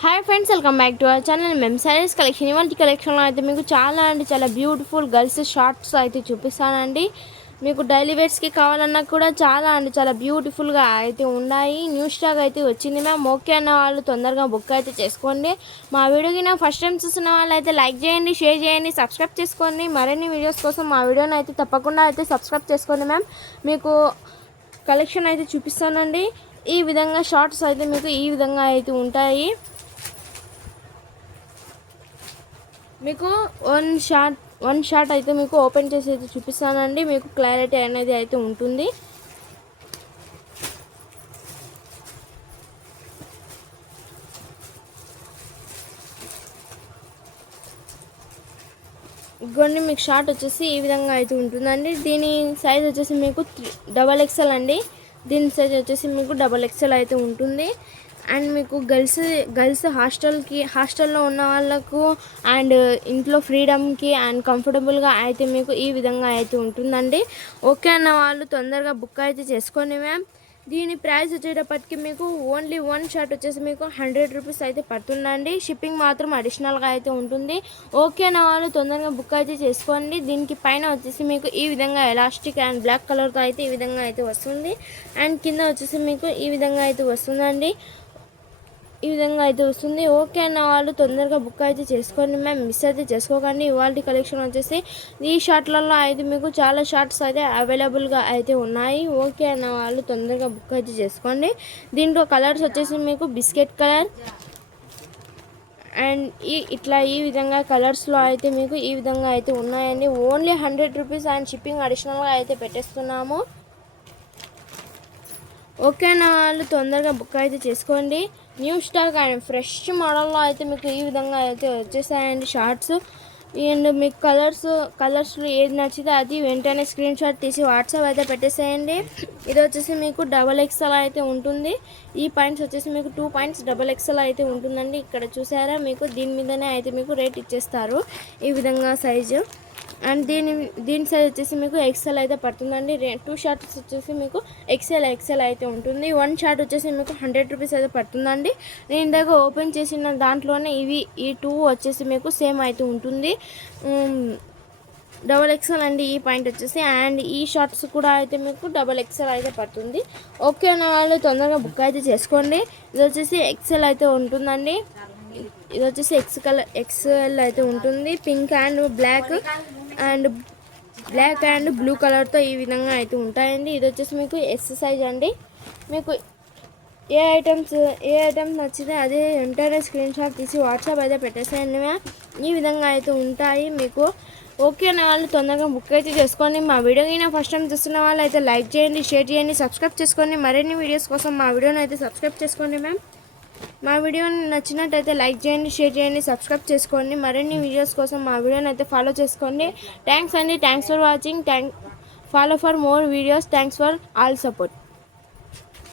Hi friends, welcome back to our channel. మేము saris collection ఇవాళ కలెక్షన్లో అయితే మీకు చాలా చాలా బ్యూటిఫుల్ గర్ల్స్ షార్ట్స్ అయితే చూపిస్తానండి. మీకు డైలీ వేర్స్కి కావాలన్నా కూడా చాలా బ్యూటిఫుల్గా అయితే ఉన్నాయి. న్యూ స్టాక్ అయితే వచ్చింది మ్యామ్. ఓకే అన్న వాళ్ళు తొందరగా బుక్ అయితే చేసుకోండి. మా వీడియోకి నా ఫస్ట్ టైం చూస్తున్న వాళ్ళు అయితే లైక్ చేయండి, షేర్ చేయండి, సబ్స్క్రైబ్ చేసుకోండి. మరిన్ని వీడియోస్ కోసం మా వీడియోని అయితే తప్పకుండా అయితే సబ్స్క్రైబ్ చేసుకోండి మ్యామ్. మీకు కలెక్షన్ అయితే చూపిస్తానండి. ఈ విధంగా షార్ట్స్ అయితే మీకు ఈ విధంగా అయితే ఉంటాయి. మీకు వన్ షాట్ అయితే మీకు ఓపెన్ చేసి అయితే చూపిస్తానండి. మీకు క్లారిటీ అనేది అయితే ఉంటుంది. ఇదిగోండి, మీకు షార్ట్ వచ్చేసి ఈ విధంగా అయితే ఉంటుందండి. దీని సైజ్ వచ్చేసి మీకు XXL అండి. దీని సైజ్ వచ్చేసి మీకు XXL అయితే ఉంటుంది. అండ్ మీకు గర్ల్స్ హాస్టల్లో ఉన్న వాళ్ళకు అండ్ ఇంట్లో ఫ్రీడమ్కి అండ్ కంఫర్టబుల్గా అయితే మీకు ఈ విధంగా అయితే ఉంటుందండి. ఓకే అన్న వాళ్ళు తొందరగా బుక్ అయితే చేసుకోండి మ్యామ్. దీని ప్రైస్ వచ్చేటప్పటికి మీకు ఓన్లీ వన్ షర్ట్ వచ్చేసి మీకు 100 రూపీస్ అయితే పడుతుందండి. షిప్పింగ్ మాత్రం అడిషనల్గా అయితే ఉంటుంది. ఓకే అన్న వాళ్ళు తొందరగా బుక్ అయితే చేసుకోండి. దీనికి పైన వచ్చేసి మీకు ఈ విధంగా ఎలాస్టిక్ అండ్ బ్లాక్ కలర్తో అయితే ఈ విధంగా అయితే వస్తుంది. అండ్ కింద వచ్చేసి మీకు ఈ విధంగా అయితే వస్తుందండి. ఈ విధంగా అయితే వస్తుంది. ఓకే అన్న వాళ్ళు తొందరగా బుక్ అయితే చేసుకోండి మ్యామ్. మిస్ అయితే చేసుకోకండి. ఇవాళ కలెక్షన్ వచ్చేసి ఈ షార్ట్లలో అయితే మీకు చాలా షార్ట్స్ అయితే అవైలబుల్గా అయితే ఉన్నాయి. ఓకే అన్న వాళ్ళు తొందరగా బుక్ అయితే చేసుకోండి. దీంట్లో కలర్స్ వచ్చేసి మీకు బిస్కెట్ కలర్ అండ్ ఈ విధంగా కలర్స్లో అయితే మీకు ఈ విధంగా అయితే ఉన్నాయండి. ఓన్లీ 100 రూపీస్ అండ్ షిప్పింగ్ అడిషనల్గా అయితే పెట్టేస్తున్నాము. ఓకే అన్న వాళ్ళు తొందరగా బుక్ అయితే చేసుకోండి. న్యూ స్టాక్ అండ్ ఫ్రెష్ మోడల్లో అయితే మీకు ఈ విధంగా అయితే వచ్చేసాయండి షార్ట్స్. అండ్ మీకు కలర్స్లో ఏది నచ్చితే అది వెంటనే స్క్రీన్ షాట్ తీసి వాట్సాప్ అయితే పెట్టేసేయండి. ఇది వచ్చేసి మీకు XXL అయితే ఉంటుంది. ఈ పాయింట్స్ వచ్చేసి మీకు 2 పాయింట్స్ XXL అయితే ఉంటుందండి. ఇక్కడ చూసారా, మీకు దీని మీదనే అయితే మీకు రేట్ ఇచ్చేస్తారు ఈ విధంగా సైజు. అండ్ దీని సైజ్ వచ్చేసి మీకు XL అయితే పడుతుందండి. 2 షార్ట్స్ వచ్చేసి మీకు XL అయితే ఉంటుంది. 1 షార్ట్ వచ్చేసి మీకు 100 రూపీస్ అయితే పడుతుందండి. నేను ఇందాక ఓపెన్ చేసిన దాంట్లోనే ఈ 2 వచ్చేసి మీకు సేమ్ అయితే ఉంటుంది. XXL అండి ఈ పాయింట్ వచ్చేసి. అండ్ ఈ షార్ట్స్ కూడా అయితే మీకు XXL అయితే పడుతుంది. ఓకే అన్న వాళ్ళు తొందరగా బుక్ అయితే చేసుకోండి. ఇది వచ్చేసి XL అయితే ఉంటుందండి. ఇది వచ్చేసి XL అయితే ఉంటుంది. Pink and black and blue కలర్తో ఈ విధంగా అయితే ఉంటాయండి. ఇది వచ్చేసి మీకు S సైజ్ అండి. మీకు ఏ ఐటమ్స్ నచ్చితే అదే వెంటనే స్క్రీన్ షాట్ తీసి వాట్సాప్ అయితే పెట్టేసేయండి. ఈ విధంగా అయితే ఉంటాయి మీకు. ఓకే అన్న వాళ్ళు తొందరగా బుక్ అయితే చేసుకోండి. మా వీడియోకి ఫస్ట్ టైం చూస్తున్న వాళ్ళు అయితే లైక్ చేయండి, షేర్ చేయండి, సబ్స్క్రైబ్ చేసుకోండి. మరిన్ని వీడియోస్ కోసం మా వీడియోని అయితే సబ్స్క్రైబ్ చేసుకోండి మ్యామ్. మా వీడియోని నచ్చినట్టయితే లైక్ చేయండి, షేర్ చేయండి, సబ్స్క్రైబ్ చేసుకోండి. మరిన్ని వీడియోస్ కోసం మా వీడియోని అయితే ఫాలో చేసుకోండి. థ్యాంక్స్ అండి. Thanks for watching. Follow for more videos. Thanks for all support.